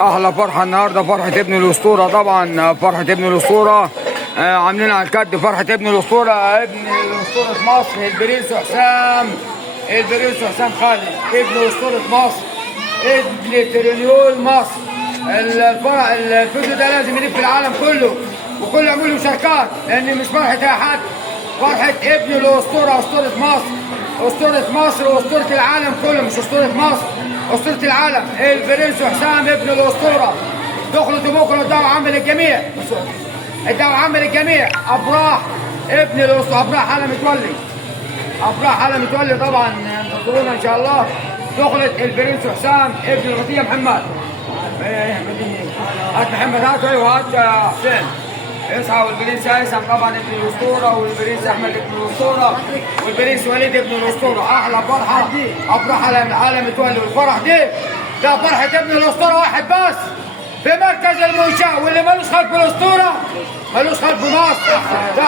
احلى فرحه النهارده، فرحه ابن الاسطوره. طبعا فرحه ابن الاسطوره، عاملين على الكد فرحه ابن الاسطوره، ابن اسطوره مصر البرنس حسام، البرنس حسام خالد، ابن اسطوره مصر، ابن تريليون مصر. الفرح الفيديو ده لازم يلف العالم كله وكله يعمل له مشاركات، لان مش فرحه اي حد، فرحه ابن الاسطوره، اسطوره مصر، اسطوره مصر واسطوره العالم كله، مش اسطوره مصر، اسطوره العالم. البرنس حسام ابن الاسطوره. دخلوا بكره الدعوه عامه للجميع، الدعوه عامه للجميع. افراح ابن الاسطوره، افراح علم متولي، افراح علم متولي. طبعا انتظرونا ان شاء الله. دخلت البرنس حسام ابن الغطيه محمد. هات محمد، هات وهات حسين يسعى، والبرنس هيثم طبعا ابن الاسطوره، والبرنس احمد ابن الاسطوره، والبرنس وليد ابن الاسطوره. احلى فرحه افراح على متولي. والفرح ده فرحه ابن الاسطوره واحد بس في مركز المنشاه، واللي ملوش خلف الاسطوره ملوش خلف مصر. ده